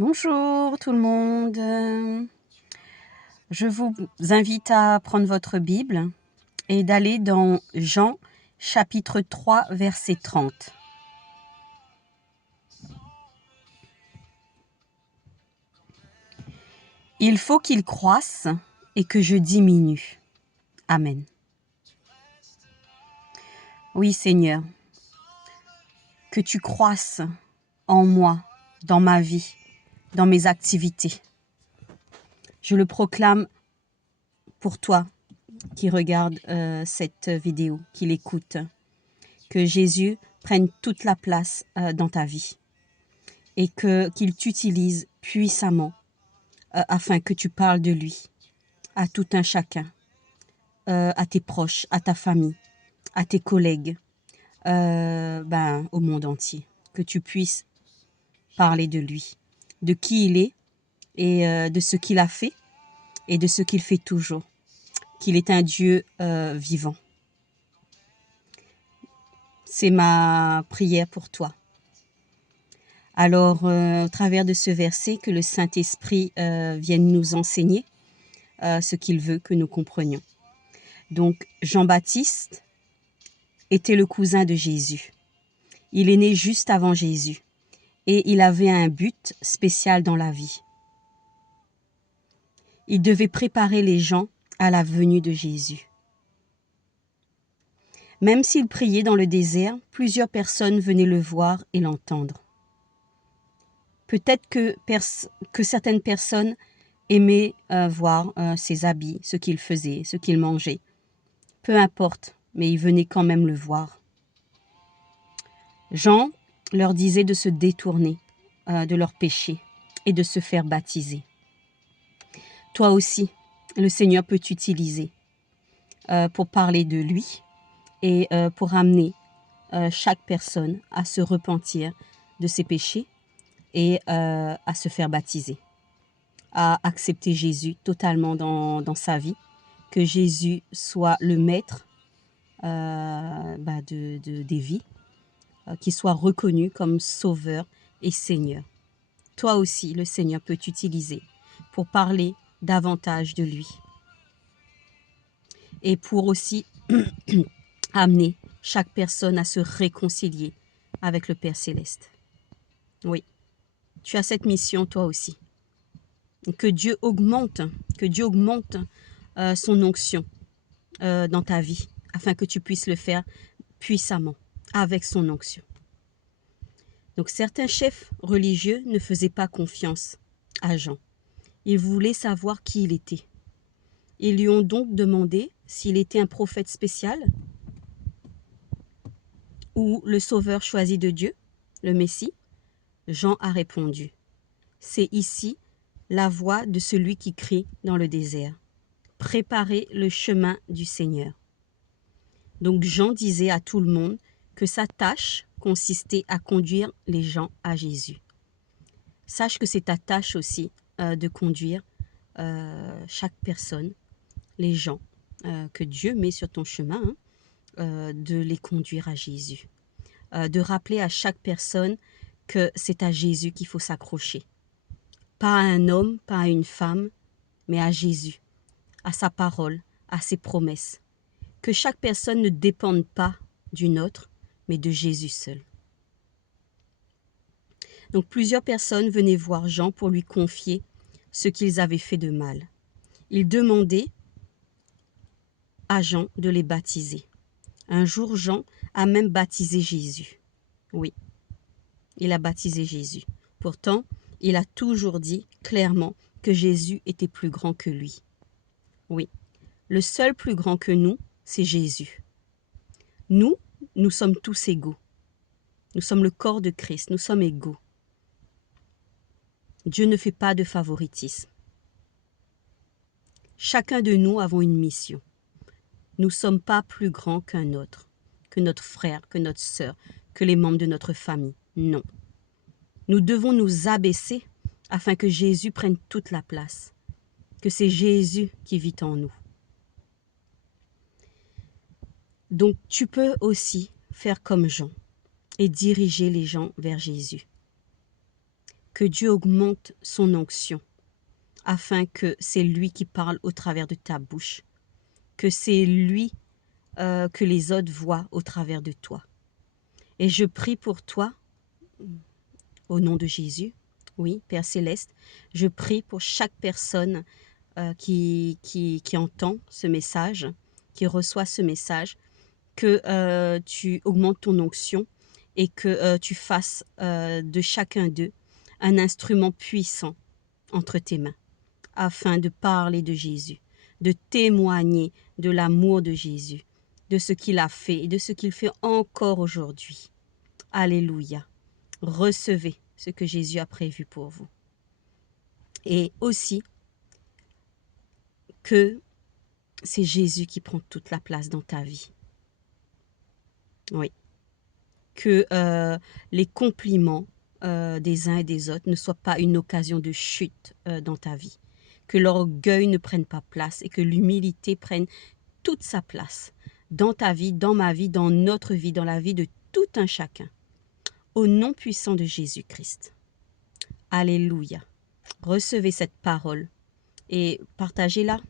Bonjour tout le monde. Je vous invite à prendre votre Bible et d'aller dans Jean chapitre 3 verset 30. Il faut qu'il croisse et que je diminue. Amen. Oui Seigneur, que tu croisses en moi, dans ma vie, dans mes activités. Je le proclame pour toi qui regarde cette vidéo, qui l'écoute. Que Jésus prenne toute la place dans ta vie et qu'il t'utilise puissamment afin que tu parles de lui à tout un chacun, à tes proches, à ta famille, à tes collègues, au monde entier. Que tu puisses parler de lui, de qui il est et de ce qu'il a fait et de ce qu'il fait toujours. Qu'il est un Dieu vivant. C'est ma prière pour toi. Alors, au travers de ce verset, que le Saint-Esprit vienne nous enseigner ce qu'il veut que nous comprenions. Donc, Jean-Baptiste était le cousin de Jésus. Il est né juste avant Jésus et il avait un but spécial dans la vie. Il devait préparer les gens à la venue de Jésus. Même s'il priait dans le désert, plusieurs personnes venaient le voir et l'entendre. Peut-être que certaines personnes aimaient voir ses habits, ce qu'il faisait, ce qu'il mangeait. Peu importe, mais ils venaient quand même le voir. Jean leur disait de se détourner de leurs péchés et de se faire baptiser. Toi aussi, le Seigneur peut t'utiliser pour parler de lui et pour amener chaque personne à se repentir de ses péchés et à se faire baptiser, à accepter Jésus totalement dans sa vie, que Jésus soit le maître des vies, qu'il soit reconnu comme sauveur et Seigneur. Toi aussi, le Seigneur peut t'utiliser pour parler davantage de lui et pour aussi amener chaque personne à se réconcilier avec le Père Céleste. Oui, tu as cette mission toi aussi. Que Dieu augmente son onction dans ta vie, afin que tu puisses le faire puissamment, avec son onction. Donc certains chefs religieux ne faisaient pas confiance à Jean. Ils voulaient savoir qui il était. Ils lui ont donc demandé s'il était un prophète spécial ou le sauveur choisi de Dieu, le Messie. Jean a répondu, « C'est ici la voix de celui qui crie dans le désert. Préparez le chemin du Seigneur. » Donc Jean disait à tout le monde que sa tâche consistait à conduire les gens à Jésus. Sache que c'est ta tâche aussi de conduire chaque personne, les gens que Dieu met sur ton chemin, de les conduire à Jésus. De rappeler à chaque personne que c'est à Jésus qu'il faut s'accrocher. Pas à un homme, pas à une femme, mais à Jésus, à sa parole, à ses promesses. Que chaque personne ne dépende pas d'une autre, mais de Jésus seul. Donc plusieurs personnes venaient voir Jean pour lui confier ce qu'ils avaient fait de mal. Ils demandaient à Jean de les baptiser. Un jour, Jean a même baptisé Jésus. Oui, il a baptisé Jésus. Pourtant, il a toujours dit clairement que Jésus était plus grand que lui. Oui, le seul plus grand que nous, c'est Jésus. Nous sommes tous égaux. Nous sommes le corps de Christ, nous sommes égaux. Dieu ne fait pas de favoritisme. Chacun de nous avons une mission. Nous ne sommes pas plus grands qu'un autre, que notre frère, que notre sœur, que les membres de notre famille. Non. Nous devons nous abaisser afin que Jésus prenne toute la place, que c'est Jésus qui vit en nous. Donc tu peux aussi faire comme Jean et diriger les gens vers Jésus. que Dieu augmente son onction, afin que c'est lui qui parle au travers de ta bouche, que c'est lui que les autres voient au travers de toi. Et je prie pour toi, au nom de Jésus, oui, Père Céleste, je prie pour chaque personne qui entend ce message, qui reçoit ce message, que tu augmentes ton onction et que tu fasses de chacun d'eux un instrument puissant entre tes mains, afin de parler de Jésus, de témoigner de l'amour de Jésus, de ce qu'il a fait et de ce qu'il fait encore aujourd'hui. Alléluia. Recevez ce que Jésus a prévu pour vous. Et aussi que c'est Jésus qui prend toute la place dans ta vie. Oui. Que les compliments des uns et des autres ne soient pas une occasion de chute dans ta vie. Que l'orgueil ne prenne pas place et que l'humilité prenne toute sa place dans ta vie, dans ma vie, dans notre vie, dans la vie de tout un chacun. Au nom puissant de Jésus-Christ. Alléluia. Recevez cette parole et partagez-la.